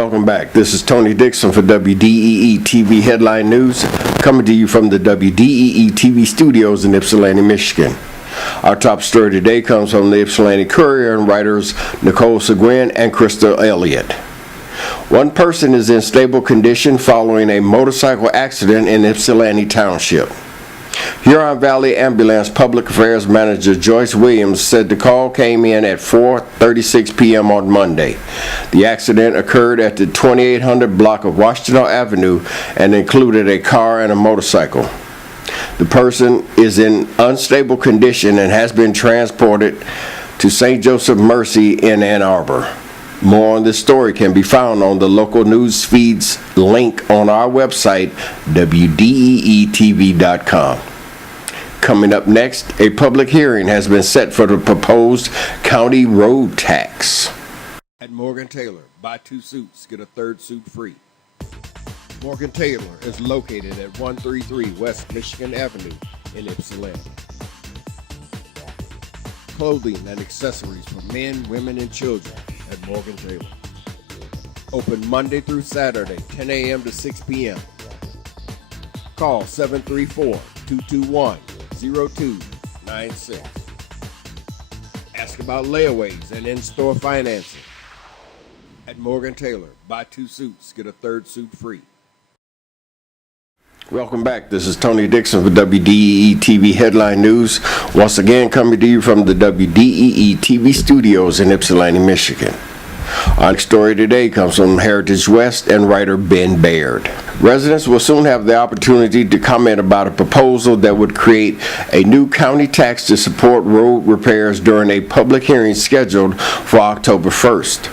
Welcome back. This is Tony Dixon for WDEE TV Headline News, coming to you from the WDEE TV studios in Ypsilanti, Michigan. Our top story today comes from the Ypsilanti Courier and writers Nicole Seguin and Crystal Elliott. One person is in stable condition following a motorcycle accident in Ypsilanti Township. Huron Valley Ambulance Public Affairs Manager Joyce Williams said the call came in at 4:36 p.m. on Monday. The accident occurred at the 2800 block of Washtenaw Avenue and included a car and a motorcycle. The person is in unstable condition and has been transported to St. Joseph Mercy in Ann Arbor. More on this story can be found on the local news feeds link on our website, WDEE TV.com. Coming up next, a public hearing has been set for the proposed county road tax. At Morgan Taylor, buy 2 suits, get a 3rd suit free. Morgan Taylor is located at 133 West Michigan Avenue in Ypsilanti. Clothing and accessories for men, women, and children at Morgan Taylor. Open Monday through Saturday, 10 a.m. to 6 p.m. Call 734-221-0296. Ask about layaways and in-store financing. At Morgan Taylor, buy 2 suits, get a 3rd suit free. Welcome back. This is Tony Dixon for WDEE TV Headline News. Once again, coming to you from the WDEE TV studios in Ypsilanti, Michigan. Our next story today comes from Heritage West and writer Ben Baird. Residents will soon have the opportunity to comment about a proposal that would create a new county tax to support road repairs during a public hearing scheduled for October 1st.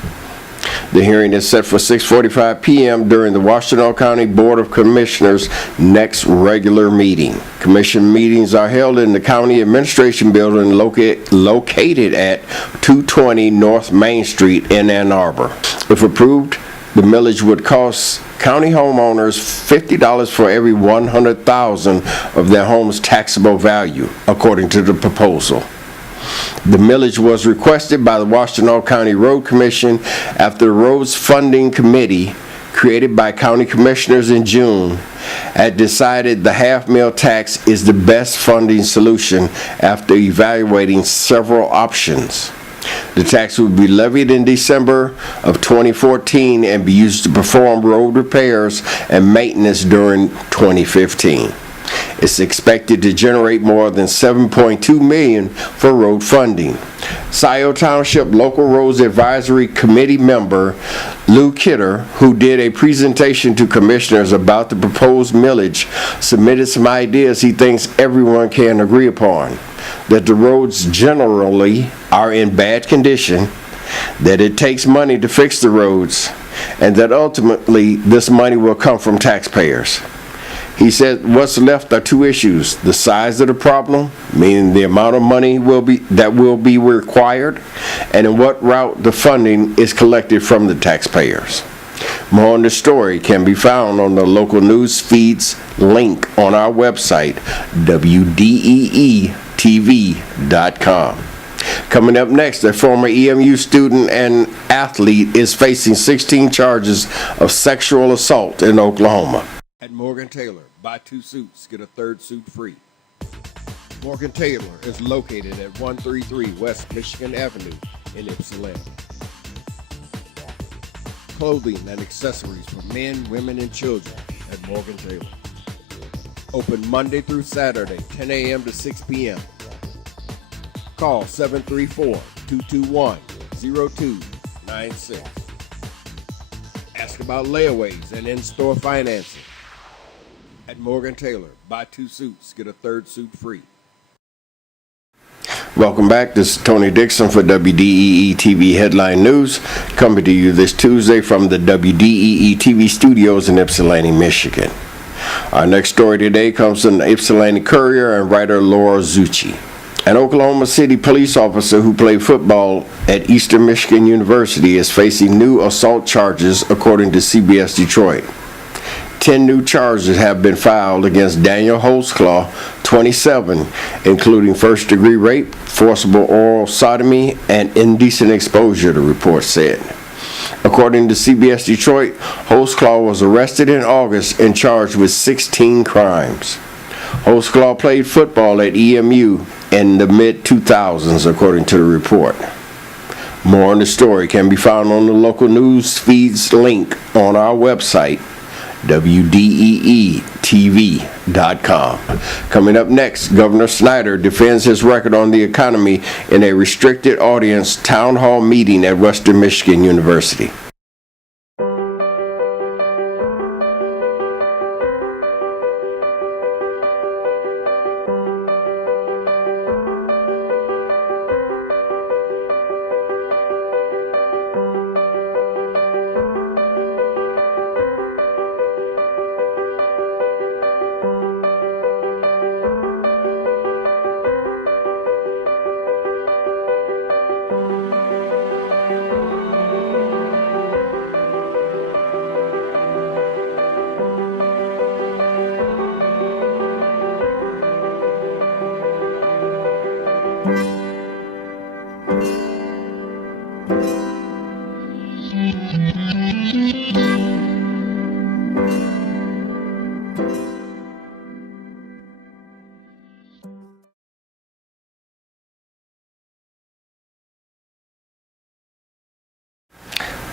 The hearing is set for 6:45 p.m. during the Washtenaw County Board of Commissioners' next regular meeting. Commission meetings are held in the County Administration Building located at 220 North Main Street in Ann Arbor. If approved, the millage would cost county homeowners $50 for every $100,000 of their home's taxable value, according to the proposal. The millage was requested by the Washtenaw County Road Commission after the Roads Funding Committee, created by county commissioners in June, had decided the half-mill tax is the best funding solution after evaluating several options. The tax would be levied in December of 2014 and be used to perform road repairs and maintenance during 2015. It's expected to generate more than $7.2 million for road funding. Scioto Township Local Roads Advisory Committee member Lou Kidder, who did a presentation to commissioners about the proposed millage, submitted some ideas he thinks everyone can agree upon. That the roads generally are in bad condition, that it takes money to fix the roads, and that ultimately this money will come from taxpayers. He said what's left are 2 issues: the size of the problem, meaning the amount of money will be required, and in what route the funding is collected from the taxpayers. More on the story can be found on the local news feeds link on our website, WDEE TV.com. Coming up next, a former EMU student and athlete is facing 16 charges of sexual assault in Oklahoma. At Morgan Taylor, buy 2 suits, get a 3rd suit free. Morgan Taylor is located at 133 West Michigan Avenue in Ypsilanti. Clothing and accessories for men, women, and children at Morgan Taylor. Open Monday through Saturday, 10 a.m. to 6 p.m. Call 734-221-0296. Ask about layaways and in-store financing. At Morgan Taylor, buy 2 suits, get a 3rd suit free. Welcome back. This is Tony Dixon for WDEE TV Headline News, coming to you this Tuesday from the WDEE TV studios in Ypsilanti, Michigan. Our next story today comes from the Ypsilanti Courier and writer Laura Zucchi. An Oklahoma City police officer who played football at Eastern Michigan University is facing new assault charges, according to CBS Detroit. 10 new charges have been filed against Daniel Holtzclaw, 27, including first-degree rape, forcible oral sodomy, and indecent exposure, the report said. According to CBS Detroit, Holtzclaw was arrested in August and charged with 16 crimes. Holtzclaw played football at EMU in the mid-2000s, according to the report. More on the story can be found on the local news feeds link on our website, WDEE TV.com. Coming up next, Governor Snyder defends his record on the economy in a restricted audience town hall meeting at Western Michigan University.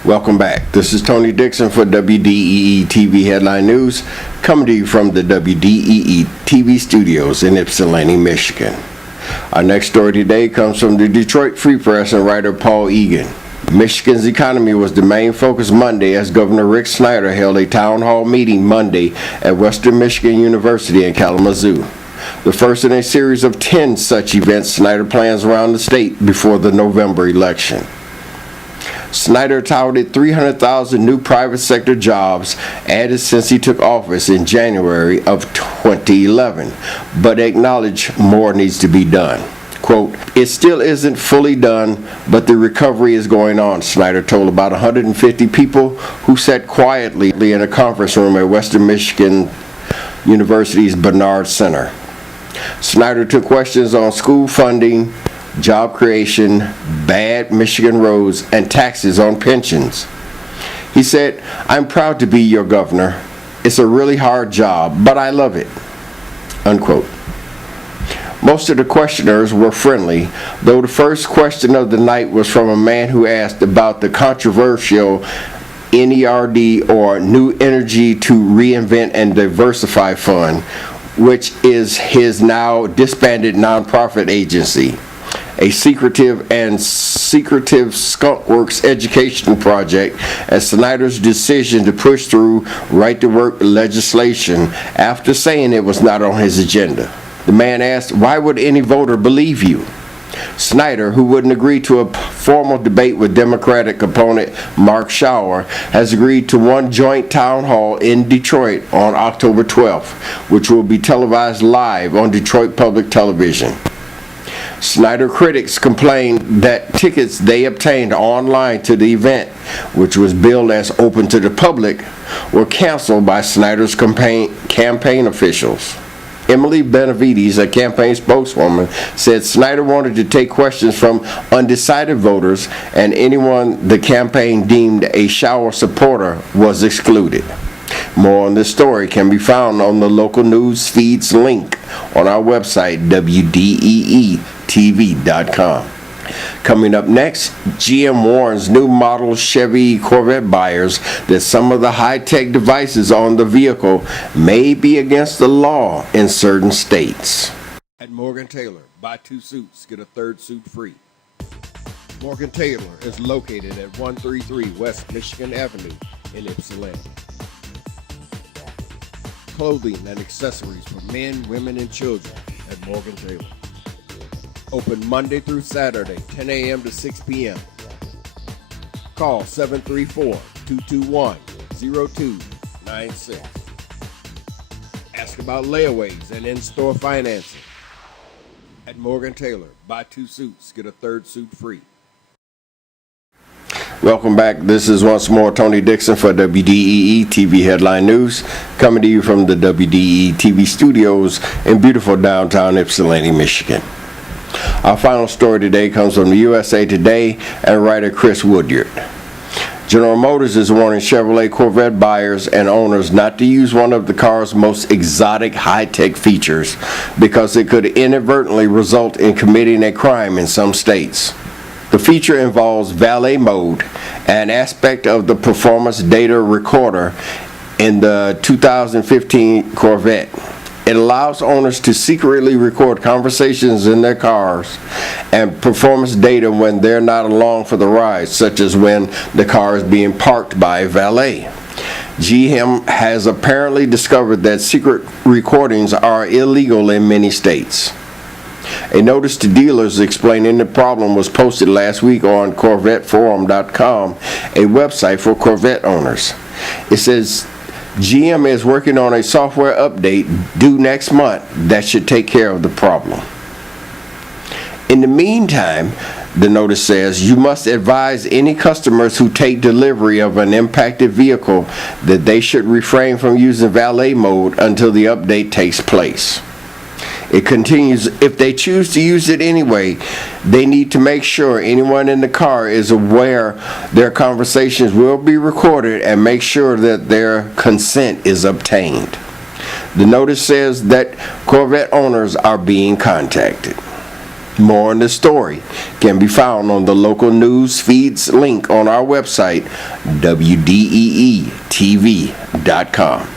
Welcome back. This is Tony Dixon for WDEE TV Headline News, coming to you from the WDEE TV studios in Ypsilanti, Michigan. Our next story today comes from the Detroit Free Press and writer Paul Egan. Michigan's economy was the main focus Monday as Governor Rick Snyder held a town hall meeting Monday at Western Michigan University in Kalamazoo. The first in a series of 10 such events Snyder plans around the state before the November election. Snyder touted 300,000 new private sector jobs added since he took office in January of 2011, but acknowledged more needs to be done. Quote, "It still isn't fully done, but the recovery is going on," Snyder told about 150 people who sat quietly in a conference room at Western Michigan University's Bernard Center. Snyder took questions on school funding, job creation, bad Michigan roads, and taxes on pensions. He said, "I'm proud to be your governor. It's a really hard job, but I love it." Unquote. Most of the questioners were friendly, though the first question of the night was from a man who asked about the controversial NERD, or New Energy to Reinvent and Diversify Fund, which is his now disbanded nonprofit agency. A secretive skunkworks education project as Snyder's decision to push through right-to-work legislation after saying it was not on his agenda. The man asked, "Why would any voter believe you?" Snyder, who wouldn't agree to a formal debate with Democratic opponent Mark Schauer, has agreed to one joint town hall in Detroit on October 12th, which will be televised live on Detroit Public Television. Snyder critics complained that tickets they obtained online to the event, which was billed as open to the public, were canceled by Snyder's campaign officials. Emily Benavides, a campaign spokeswoman, said Snyder wanted to take questions from undecided voters, and anyone the campaign deemed a Schauer supporter was excluded. More on this story can be found on the local news feeds link on our website, WDEE.TV.com. Coming up next, GM warns new model Chevy Corvette buyers that some of the high-tech devices on the vehicle may be against the law in certain states. At Morgan Taylor, buy 2 suits, get a 3rd suit free. Morgan Taylor is located at 133 West Michigan Avenue in Ypsilanti. Clothing and accessories for men, women, and children at Morgan Taylor. Open Monday through Saturday, 10 a.m. to 6 p.m. Call 734-221-0296. Ask about layaways and in-store financing. At Morgan Taylor, buy 2 suits, get a 3rd suit free. Welcome back. This is once more Tony Dixon for WDEE TV Headline News, coming to you from the WDEE TV studios in beautiful downtown Ypsilanti, Michigan. Our final story today comes from the USA Today and writer Chris Woodyard. General Motors is warning Chevrolet Corvette buyers and owners not to use one of the car's most exotic high-tech features because it could inadvertently result in committing a crime in some states. The feature involves valet mode, an aspect of the performance data recorder in the 2015 Corvette. It allows owners to secretly record conversations in their cars and performance data when they're not along for the ride, such as when the car is being parked by a valet. GM has apparently discovered that secret recordings are illegal in many states. A notice to dealers explaining the problem was posted last week on CorvetteForum.com, a website for Corvette owners. It says, GM is working on a software update due next month that should take care of the problem. In the meantime, the notice says, you must advise any customers who take delivery of an impacted vehicle that they should refrain from using valet mode until the update takes place. It continues, if they choose to use it anyway, they need to make sure anyone in the car is aware their conversations will be recorded and make sure that their consent is obtained. The notice says that Corvette owners are being contacted. More on the story can be found on the local news feeds link on our website, WDEE TV.com.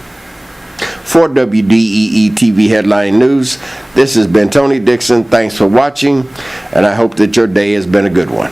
For WDEE TV Headline News, this has been Tony Dixon. Thanks for watching, and I hope that your day has been a good one.